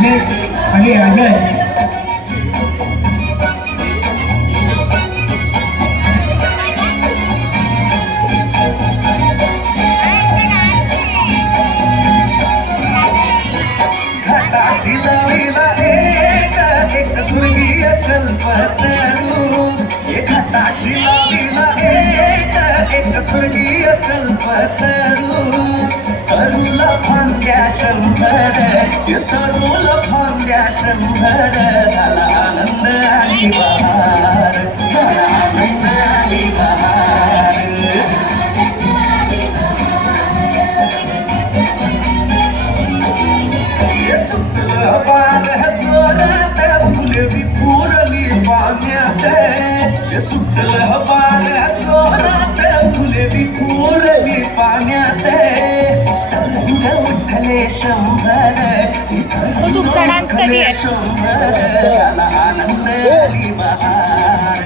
आगे आगे घाटाशिला एक स्वर्गीय कल्पतरू घाटाशिला एक स्वर्गीय कल्पतरू तरुला फांद्या शंभर तरुला फांद्या शंभर झाला आनंद आणि बहार झाला आनंद आणि बहार सुटलं बाळ जोरात फुले विपुरली पाण्यात सुटलं बाळ जोरात फुले विपुरली पाण्यात उठले शंभर शंभर झाला आनंद आली बहार